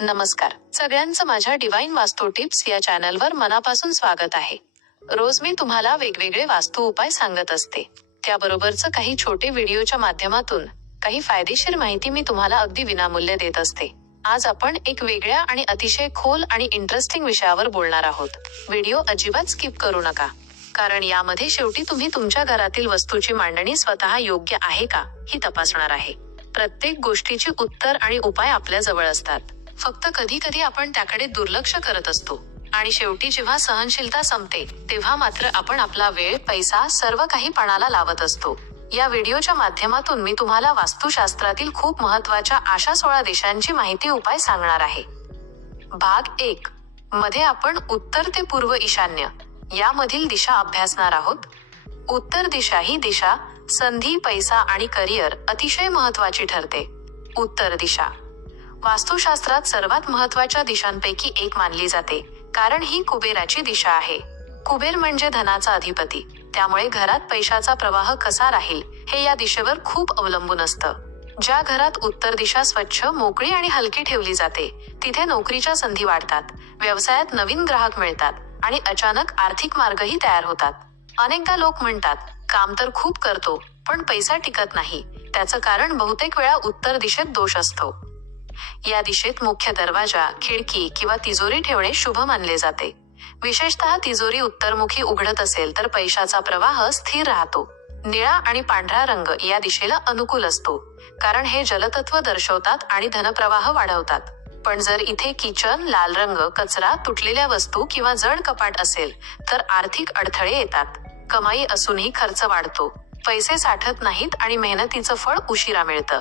नमस्कार. सगळ्यांचं माझ्या डिवाइन वास्तू टिप्स या चॅनलवर मनापासून स्वागत आहे. रोज मी तुम्हाला वेगवेगळे वास्तू उपाय सांगत असते. त्याबरोबरच काही छोटे व्हिडिओच्या माध्यमातून काही फायदेशीर माहिती मी तुम्हाला अगदी विनामूल्य देत असते. आज आपण एक वेगळ्या आणि अतिशय खोल आणि इंटरेस्टिंग विषयावर बोलणार आहोत. व्हिडिओ अजिबात स्किप करू नका. कारण यामध्ये शेवटी तुम्ही तुमच्या घरातील वस्तूची मांडणी स्वतः योग्य आहे का ही तपासणार आहे. प्रत्येक गोष्टीची उत्तर आणि उपाय आपल्या जवळ असतात. फक्त कधी कधी आपण त्याकडे दुर्लक्ष करत असतो. आणि शेवटी जेव्हा सहनशीलता संपते तेव्हा मात्र आपण आपला वेळ पैसा सर्व काही पणाला लावत असतो. या व्हिडिओच्या माध्यमातून मी तुम्हाला वास्तुशास्त्रातील खूप महत्त्वाच्या अशा सोळा देशांची माहिती उपाय सांगणार आहे. भाग एक. मध्ये आपण उत्तर ते पूर्व ईशान्य. यामधील दिशा अभ्यासणार आहोत. उत्तर दिशा ही दिशा संधी पैसा आणि करिअर अतिशय महत्वाची ठरते. उत्तर दिशा. वास्तुशास्त्रात सर्वात महत्त्वाच्या दिशांपैकी एक मानली जाते. कारण ही कुबेराची दिशा आहे. कुबेर म्हणजे धनाचा अधिपती. त्यामुळे घरात पैशाचा प्रवाह कसा राहील हे या दिशेवर खूप अवलंबून असतं. ज्या घरात उत्तर दिशा स्वच्छ मोकळी आणि हलकी ठेवली जाते तिथे नोकरीच्या संधी वाढतात व्यवसायात नवीन ग्राहक मिळतात आणि अचानक आर्थिक मार्गही तयार होतात. अनेकदा लोक म्हणतात काम तर खूप करतो पण पैसा टिकत नाही. त्याचं कारण बहुतेक वेळा उत्तर दिशेत दोष असतो. या दिशेत मुख्य दरवाजा खिडकी किंवा तिजोरी ठेवणे शुभ मानले जाते. विशेषतः तिजोरी उत्तरमुखी उघडत असेल तर पैशाचा प्रवाह स्थिर राहतो. निळा आणि पांढरा रंग या दिशेला अनुकूल असतो कारण हे जलतत्व दर्शवतात आणि धनप्रवाह वाढवतात. पण जर इथे किचन लाल रंग कचरा तुटलेल्या वस्तू किंवा जड कपाट असेल तर आर्थिक अडथळे येतात. कमाई असूनही खर्च वाढतो. पैसे साठत नाहीत आणि मेहनतीचं फळ उशिरा मिळतं.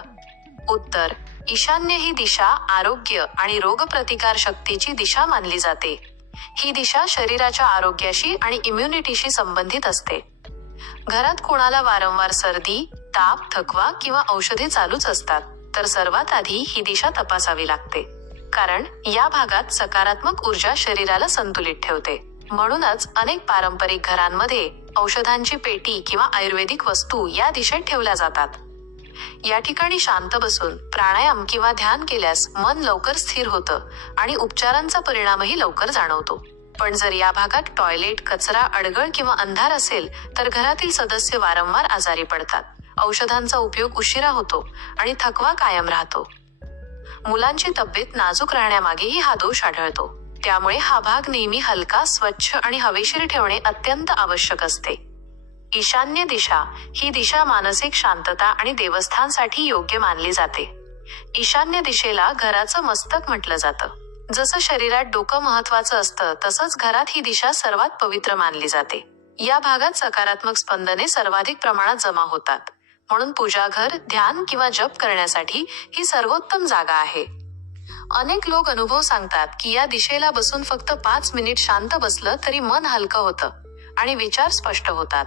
उत्तर ईशान्य ही दिशा आरोग्य आणि रोगप्रतिकार शक्तीची दिशा मानली जाते. ही दिशा शरीराच्या आरोग्याशी आणि इम्युनिटीशी संबंधित असते. घरात कोणाला वारंवार सर्दी ताप थकवा किंवा औषधे चालूच असतात तर सर्वात आधी ही दिशा तपासावी लागते. कारण या भागात सकारात्मक ऊर्जा शरीराला संतुलित ठेवते. म्हणूनच अनेक पारंपरिक घरांमध्ये औषधांची पेटी किंवा आयुर्वेदिक वस्तू या दिशेत ठेवल्या जातात. या ठिकाणी शांत बसून प्राणायाम किंवा ध्यान केल्यास मन लवकर स्थिर होतं आणि उपचारांचा परिणामही लवकर जाणवतो. पण जर या भागात टॉयलेट कचरा अडगळ किंवा अंधार असेल तर घरातील सदस्य वारंवार आजारी पडतात. औषधांचा उपयोग उशिरा होतो आणि थकवा कायम राहतो. मुलांची तब्येत नाजूक राहण्यामागेही हा दोष आढळतो. त्यामुळे हा भाग नेहमी हलका स्वच्छ आणि हवेशीर ठेवणे अत्यंत आवश्यक असते. ईशान्य दिशा ही दिशा मानसिक शांतता आणि देवस्थानसाठी योग्य मानली जाते. ईशान्य दिशेला घराचं मस्तक म्हटलं जातं. जसं शरीरात डोकं महत्वाचं असतं तसंच घरात ही दिशा सर्वात पवित्र मानली जाते. या भागात सकारात्मक स्पंदने सर्वाधिक प्रमाणात जमा होतात. म्हणून पूजाघर ध्यान किंवा जप करण्यासाठी ही सर्वोत्तम जागा आहे. अनेक लोक अनुभव सांगतात की या दिशेला बसून फक्त पाच मिनिट शांत बसलं तरी मन हलकं होतं आणि विचार स्पष्ट होतात.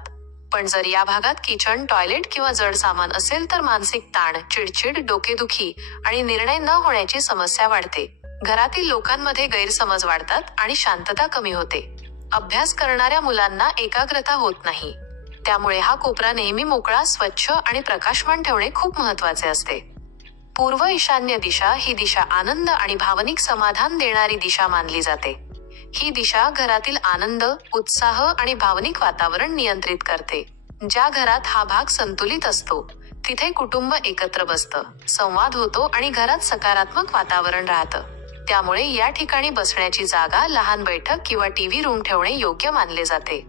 पण जर या भागात किचन टॉयलेट किंवा जड सामान असेल तर मानसिक ताण चिडचिड डोकेदुखी आणि निर्णय न होण्याची समस्या वाढते. घरातील लोकांमध्ये गैरसमज वाढतात आणि शांतता कमी होते. अभ्यास करणाऱ्या मुलांना एकाग्रता होत नाही. त्यामुळे हा कोपरा नेहमी मोकळा स्वच्छ आणि प्रकाशमान ठेवणे खूप महत्त्वाचे असते. पूर्व ईशान्य दिशा ही दिशा आनंद आणि भावनिक समाधान देणारी दिशा मानली जाते. ही दिशा घरातील आनंद उत्साह आणि भावनिक वातावरण नियंत्रित करते. ज्या घरात हा भाग संतुलित असतो तिथे कुटुंब एकत्र बसतं संवाद होतो आणि घरात सकारात्मक वातावरण राहतं. त्यामुळे या ठिकाणी बसण्याची जागा लहान बैठक किंवा टीव्ही रूम ठेवणे योग्य मानले जाते.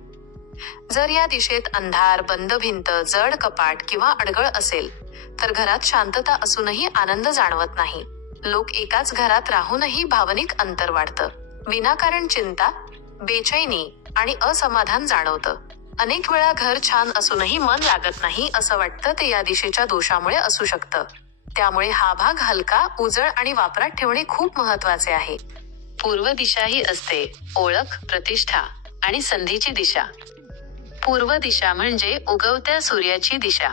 जर या दिशेत अंधार बंद भिंत जड कपाट किंवा अडगळ असेल तर घरात शांतता असूनही आनंद जाणवत नाही. लोक एकाच घरात राहूनही भावनिक अंतर वाढतं. विनाकारण चिंता बेचैनी आणि असमाधान जाणवतं. अनेक वेळा घर छान असूनही मन लागत नाही असं वाटतं ते या दिशेच्या दोषामुळे असू शकतं. त्यामुळे हा भाग हलका उजळ आणि वापरात ठेवणे खूप महत्त्वाचे आहे. पूर्व दिशा ही असते ओळख प्रतिष्ठा आणि संधीची दिशा. पूर्व दिशा म्हणजे उगवत्या सूर्याची दिशा.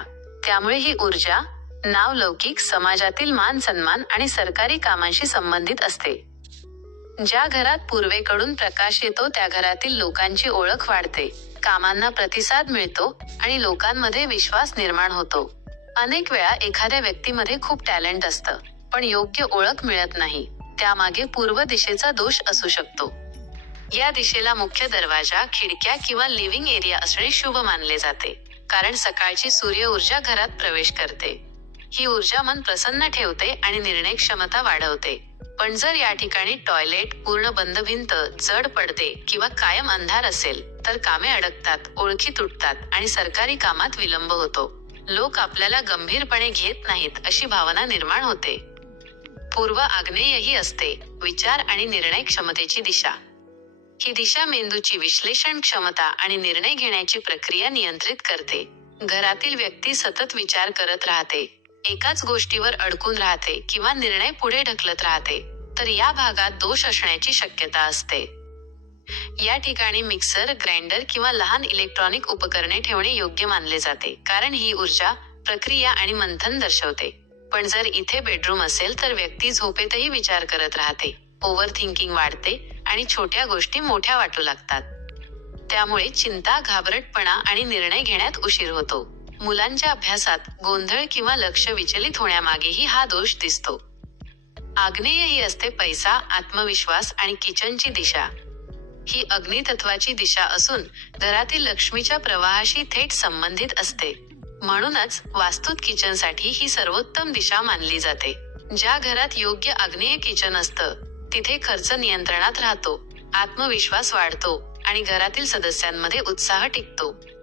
त्यामुळे ही ऊर्जा नाव लौकिक समाजातील मान सन्मान आणि सरकारी कामांशी संबंधित असते. ज्या घरात पूर्वेकडून प्रकाश येतो त्या घरातील लोकांची ओळख वाढते. कामांना प्रतिसाद मिळतो आणि लोकांमध्ये विश्वास निर्माण होतो. अनेक वेळा एखाद्या व्यक्तीमध्ये खूप टॅलेंट असतं पण योग्य ओळख मिळत नाही. त्यामागे पूर्व दिशेचा दोष असू शकतो. या दिशेला मुख्य दरवाजा खिडक्या किंवा लिव्हिंग एरिया असणे शुभ मानले जाते कारण सकाळची सूर्य ऊर्जा घरात प्रवेश करते. ही ऊर्जा मन प्रसन्न ठेवते आणि निर्णय क्षमता वाढवते. पण जर या ठिकाणी टॉयलेट पूर्ण बंद भिंत जड पडते किंवा कायम अंधार असेल तर कामे अडकतात ओळखी तुटतात आणि सरकारी कामात विलंब होतो. लोक आपल्याला गंभीरपणे घेत नाहीत अशी भावना निर्माण होते. पूर्व आग्नेयही असते विचार आणि निर्णय क्षमतेची दिशा. ही दिशा मेंदूची विश्लेषण क्षमता आणि निर्णय घेण्याची प्रक्रिया नियंत्रित करते. घरातील व्यक्ती सतत विचार करत राहते. एकाच गोष्टीवर अडकून राहते किंवा निर्णय पुढे ढकलत राहते तर या भागात दोष असण्याची शक्यता असते. या ठिकाणी मिक्सर ग्राइंडर किंवा लहान इलेक्ट्रॉनिक उपकरणे ठेवणे योग्य मानले जाते कारण ही ऊर्जा प्रक्रिया आणि मंथन दर्शवते. पण जर इथे बेडरूम असेल तर व्यक्ती झोपेतही विचार करत राहते ओव्हर थिंकिंग वाढते आणि छोट्या गोष्टी मोठ्या वाटू लागतात. त्यामुळे चिंता घाबरटपणा आणि निर्णय घेण्यात उशीर होतो. मुलांच्या अभ्यासात गोंधळ किंवा लक्ष विचलित होण्यामागेही हा दोष दिसतो. आग्नेय ही असते पैसा आत्मविश्वास आणि किचनची दिशा. ही अग्नितत्वाची दिशा असून घरातील लक्ष्मीच्या प्रवाहाशी थेट संबंधित असते. म्हणूनच वास्तूत किचनसाठी ही सर्वोत्तम दिशा मानली जाते. ज्या घरात योग्य आग्नेय किचन असतं तिथे खर्च नियंत्रणात राहतो आत्मविश्वास वाढतो आणि घरातील सदस्यांमध्ये उत्साह टिकतो.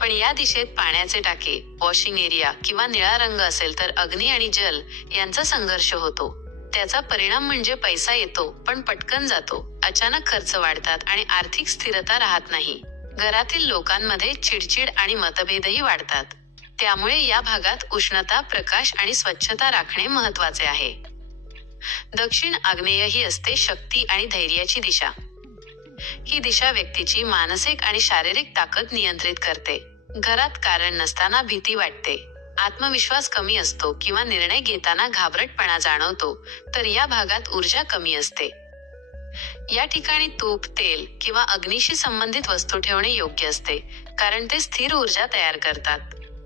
पण या दिशेत पाण्याचे टाके वॉशिंग एरिया किंवा निळा रंग असेल तर अग्नी आणि जल यांचा संघर्ष होतो. त्याचा परिणाम म्हणजे पैसा येतो पण पटकन जातो. अचानक खर्च वाढतात आणि आर्थिक स्थिरता राहत नाही. घरातील लोकांमध्ये चिडचिड आणि मतभेदही वाढतात. त्यामुळे या भागात उष्णता प्रकाश आणि स्वच्छता राखणे महत्त्वाचे आहे. दक्षिण आग्नेय ही असते शक्ती आणि धैर्याची दिशा. ही दिशा व्यक्तीची मानसिक आणि शारीरिक ताकद नियंत्रित करते. घरात कारण नसताना भीती वाटते. आत्मविश्वास कमी असतो किंवा निर्णय घेताना घाबरटपणा जाणवतो तर या भागात ऊर्जा कमी असते. या ठिकाणी तूप तेल किंवा अग्नीशी संबंधित वस्तू ठेवणे योग्य असते कारण ते स्थिर ऊर्जा तयार करतात.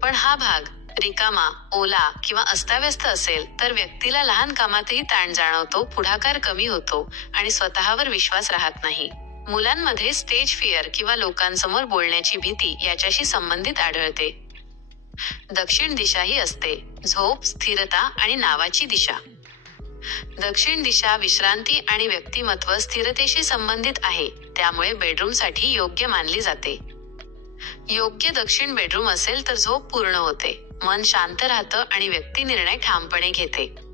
पण हा भाग रिकामा ओला किंवा अस्ताव्यस्त असेल तर व्यक्तीला लहान कामातही ताण जाणवतो पुढाकार कमी होतो आणि स्वतःवर विश्वास राहत नाही. मुलांमध्ये स्टेज फिअर किंवा लोकांसमोर बोलण्याची भीती याच्याशी संबंधित आढळते. दक्षिण दिशा ही असते. झोप स्थिरता आणि नावाची दिशा. दक्षिण दिशा विश्रांती आणि व्यक्तिमत्व स्थिरतेशी संबंधित आहे. त्यामुळे बेडरूमसाठी योग्य मानली जाते. योग्य दक्षिण बेडरूम असेल तर झोप पूर्ण होते. मन शांत राहतं आणि व्यक्ती निर्णय ठामपणे घेते.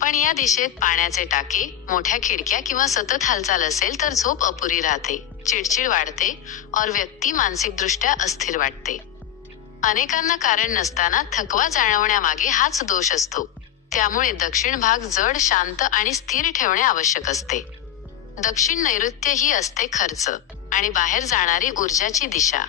पण या दिशेत पाण्याचे टाके मोठ्या खिडक्या किंवा सतत हालचाल असेल तर झोप अपुरी राहते. चिडचिड वाढते और व्यक्ती मानसिकदृष्ट्या अस्थिर वाटते. अनेकांना कारण नसताना थकवा जाणवण्यामागे हाच दोष असतो. त्यामुळे दक्षिण भाग जड शांत आणि स्थिर ठेवणे आवश्यक असते. दक्षिण नैऋत्य ही असते खर्च आणि बाहेर जाणारी ऊर्जाची दिशा.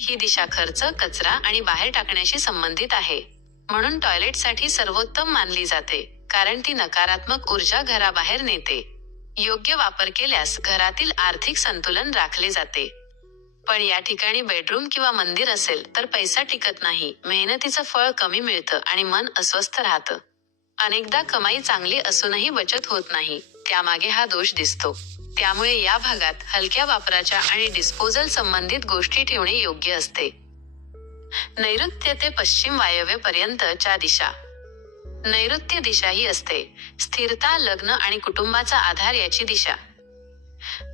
ही दिशा खर्च कचरा आणि बाहेर टाकण्याशी संबंधित आहे. म्हणून टॉयलेटसाठी सर्वोत्तम मानली जाते कारण ती नकारात्मक ऊर्जा घराबाहेर नेते. योग्य वापर केल्यास घरातील आर्थिक संतुलन राखले जाते. पण या ठिकाणी बेडरूम किंवा मंदिर असेल तर पैसा टिकत नाही मेहनतीचं फळ कमी मिळतं आणि मन अस्वस्थ राहतं. अनेकदा कमाई चांगली असूनही बचत होत नाही त्यामागे हा दोष दिसतो. त्यामुळे या भागात हलक्या वापराच्या आणि डिस्पोजल संबंधित गोष्टी ठेवणे योग्य असते. नैऋत्य ते पश्चिम वायव्यपर्यंत च्या दिशा. नैऋत्य दिशा ही असते. स्थिरता लग्न आणि कुटुंबाचा आधार याची दिशा.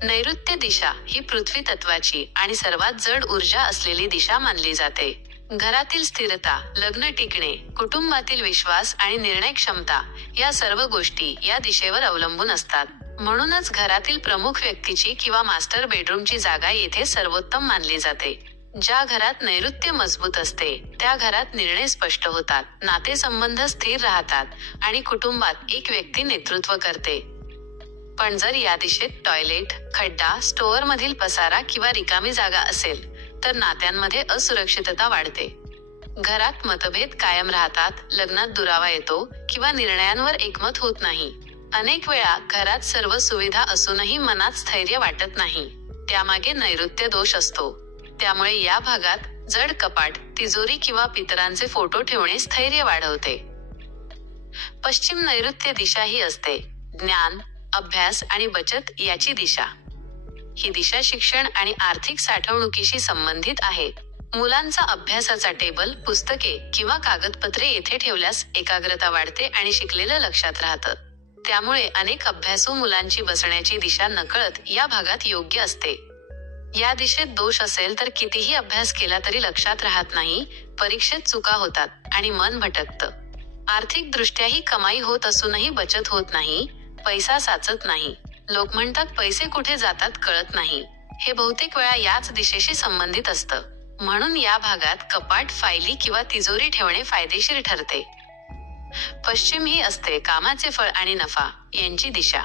नैऋत्य दिशा ही पृथ्वी तत्वाची आणि सर्वात जड ऊर्जा असलेली दिशा मानली जाते. घरातील स्थिरता लग्न टिकणे कुटुंबातील विश्वास आणि निर्णय क्षमता या सर्व गोष्टी या दिशेवर अवलंबून असतात. म्हणूनच घरातील प्रमुख व्यक्तीची किंवा मास्टर बेडरूमची जागा येथे सर्वोत्तम मानली जाते. ज्या घरात नैऋत्य मजबूत असते त्या घरात निर्णय स्पष्ट होतात नातेसंबंध स्थिर राहतात आणि कुटुंबात एक व्यक्ती नेतृत्व करते. पण जर या दिशेत टॉयलेट खड्डा स्टोअर मधील पसारा किंवा रिकामी जागा असेल तर नात्यांमध्ये असुरक्षितता वाढते. घरात मतभेद कायम राहतात लग्नात दुरावा येतो किंवा निर्णयांवर एकमत होत नाही. अनेक वेळा घरात सर्व सुविधा असूनही मनात स्थैर्य वाटत नाही. त्यामागे नैऋत्य दोष असतो. त्यामुळे या भागात जड कपाट तिजोरी किंवा पितरांचे फोटो ठेवणे स्थैर्य वाढवते. पश्चिम नैऋत्य दिशा ही असते. ज्ञान अभ्यास आणि बचत याची दिशा. ही दिशा शिक्षण आणि आर्थिक साठवणुकीशी संबंधित आहे. मुलांचा अभ्यासाचा टेबल पुस्तके किंवा कागदपत्रे येथे ठेवल्यास एकाग्रता वाढते आणि शिकलेलं लक्षात राहतं. त्यामुळे अनेक अभ्यासू मुलांची बसण्याची दिशा नकळत या भागात योग्य असते. या दिशेत दोष असेल तर कितीही अभ्यास केला तरी लक्षात राहत नाही परीक्षेत चुका होतात आणि मन भटकतं. आर्थिक दृष्ट्याही कमाई होत असूनही बचत होत नाही पैसा साचत नाही. लोक म्हणतात पैसे कुठे जातात कळत नाही. हे बहुतेक वेळा याच दिशेशी संबंधित असतं. म्हणून या भागात कपाट फायली किंवा तिजोरी ठेवणे फायदेशीर ठरते. पश्चिम ही असते कामाचे फळ आणि नफा यांची दिशा.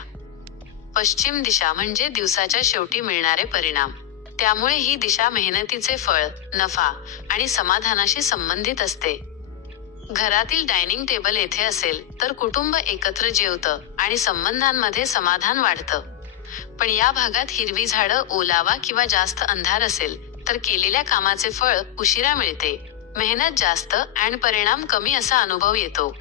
पश्चिम दिशा म्हणजे दिवसाच्या शेवटी मिळणारे परिणाम. त्यामुळे ही दिशा मेहनतीचे फळ नफा आणि समाधानाशी संबंधित असते. घरातील डायनिंग टेबल येथे असेल तर कुटुंब एकत्र जेवतं आणि संबंधांमध्ये समाधान वाढतं. पण या भागात हिरवी झाडं ओलावा किंवा जास्त अंधार असेल तर केलेल्या कामाचे फळ उशिरा मिळते. मेहनत जास्त आणि परिणाम कमी असा अनुभव येतो.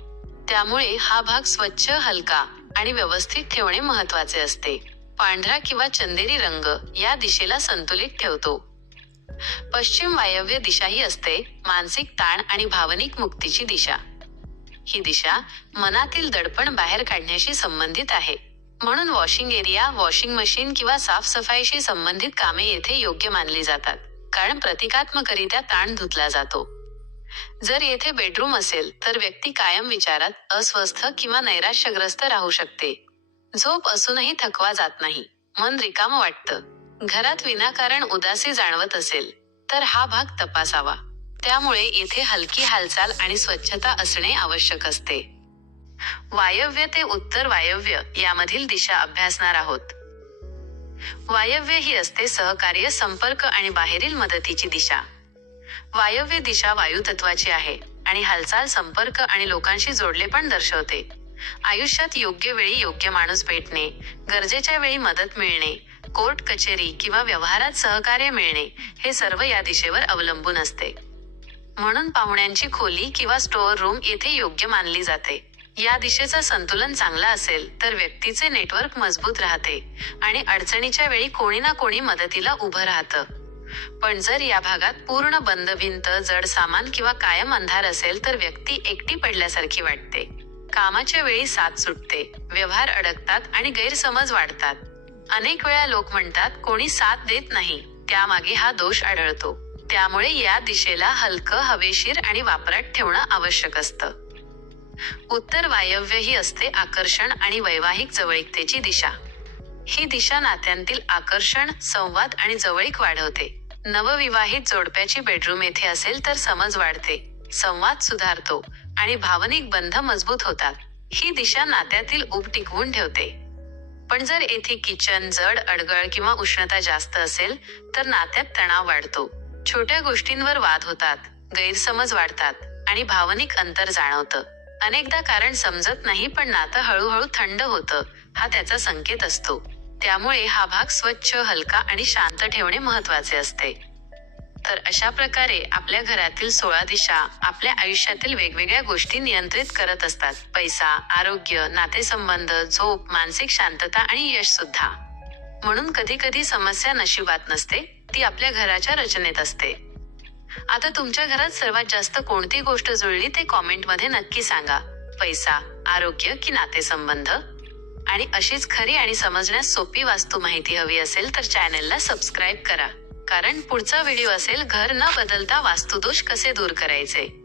त्यामुळे हा भाग स्वच्छ हलका आणि व्यवस्थित ठेवणे महत्त्वाचे असते. पांढरा किंवा चंदेरी रंग या दिशेला संतुलित ठेवतो. पश्चिम वायव्य दिशा ही असते मानसिक ताण आणि भावनिक मुक्तीची दिशा. ही दिशा मनातील दडपण बाहेर काढण्याशी संबंधित आहे. म्हणून वॉशिंग एरिया वॉशिंग मशीन किंवा साफसफाईशी संबंधित कामे येथे योग्य मानली जातात कारण प्रतिकात्मकरित्या ताण धुतला जातो. जर येथे बेडरूम असेल तर व्यक्ती कायम विचारात अस्वस्थ किंवा नैराश्यग्रस्त राहू शकते. झोप असूनही थकवा जात नाही. मन रिकाम वाटतं. घरात विनाकारण उदासी जाणवत असेल तर हा भाग तपासावा. त्यामुळे येथे हलकी हालचाल आणि स्वच्छता असणे आवश्यक असते. वायव्य ते उत्तर वायव्य यामधील दिशा अभ्यासणार आहोत. वायव्य ही असते सहकार्य संपर्क आणि बाहेरील मदतीची दिशा. वायव्य दिशा वायू तत्वाची आहे आणि हालचाल संपर्क आणि लोकांशी जोडले पण दर्शवते. आयुष्यात योग्य वेळी योग्य माणूस भेटणे गरजेच्या वेळी मदत मिळणे कोर्ट कचेरी किंवा व्यवहारात सहकार्य मिळणे हे सर्व या दिशेवर अवलंबून असते. म्हणून पाहुण्यांची खोली किंवा स्टोअर रूम येथे योग्य मानली जाते. या दिशेचं संतुलन चांगलं असेल तर व्यक्तीचे नेटवर्क मजबूत राहते आणि अडचणीच्या वेळी कोणी ना कोणी मदतीला उभं राहतं. पण जर या भागात पूर्ण बंद भिंत जड सामान किंवा कायम अंधार असेल तर व्यक्ती एकटी पडल्यासारखी वाटते. कामाच्या वेळी साथ सुटते. व्यवहार अडकतात आणि गैरसमज वाढतात. अनेक वेळा लोक म्हणतात कोणी साथ देत नाही. त्यामागे हा दोष आढळतो. त्यामुळे या दिशेला हलकं हवेशीर आणि वापरात ठेवणं आवश्यक असतं. उत्तर वायव्य ही असते आकर्षण आणि वैवाहिक जवळीकतेची दिशा. ही दिशा नात्यांतील आकर्षण संवाद आणि जवळीक वाढवते. नवविवाहित जोडप्याची बेडरूम येथे असेल तर समज वाढते. संवाद सुधारतो. आणि भावनिक बंध मजबूत होतात. ही दिशा नात्यातील ऊब टिकवून ठेवते. पण जर येथे किचन जड अडगळ किंवा उष्णता जास्त असेल तर नात्यात तणाव वाढतो. छोट्या गोष्टींवर वाद होतात गैरसमज वाढतात आणि भावनिक अंतर जाणवतं. अनेकदा कारण समजत नाही पण नातं हळूहळू थंड होतं हा त्याचा संकेत असतो. त्यामुळे हा भाग स्वच्छ हलका आणि शांत ठेवणे महत्त्वाचे असते. तर अशा प्रकारे आपल्या घरातील सोळा दिशा आपल्या आयुष्यातील वेगवेगळ्या गोष्टी नियंत्रित करत असतात. पैसा आरोग्य नातेसंबंध झोप मानसिक शांतता आणि यश सुद्धा. म्हणून कधी कधी समस्या नशिबात नसते ती आपल्या घराच्या रचनेत असते. आता तुमच्या घरात सर्वात जास्त कोणती गोष्ट जुळली ते कॉमेंटमध्ये नक्की सांगा. पैसा आरोग्य की नातेसंबंध? आणि अशीच खरी आणि समजण्यास सोपी वास्तू माहिती हवी असेल तर चॅनलला सबस्क्राईब करा. कारण पुढचा व्हिडिओ असेल घर न बदलता वास्तुदोष कसे दूर करायचे?